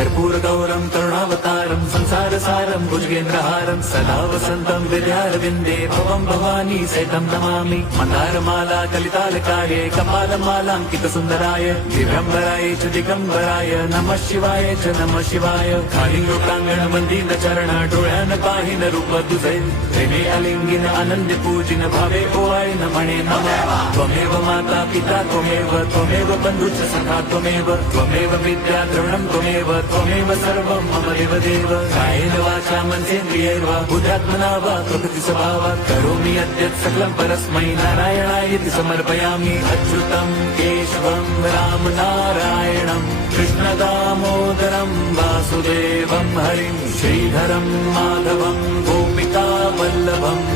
कर्पूर गौरम करुणावतारम संसार सारम भुजगेंद्रहारम सदा वसंतम विद्यारविंदे भवम भवानी सहितं नमामि मंदारमाला कलितालकार्ये कपालमालांकित सुंदराय दिव्यंबराय च दिगंबराय नमः शिवाय च नमः शिवाय कालिंग प्रांगण मंदिर चरण डोळ्यान पाहिन रूप तुझे प्रेमे अलिंगिन आनंद पूजिन भावे ओवाय न म्हणे नमः त्वमेव माता पिता त्वमेव बंधुच सखा त्वमेव विद्या द्रवणं त्वमेव सर्वं मम देव कायेन वाचा मनसेन्द्रियैर्वा बुद्ध्यात्मना वा प्रकृति स्वभावात् करोमि यद्यत् सकलं परस्मै नारायणाय इति समर्पयामि अच्युतं केशवं राम नारायणं कृष्णदामोदरं वासुदेवं हरिं श्रीधरं माधवं गोपिका वल्लभम्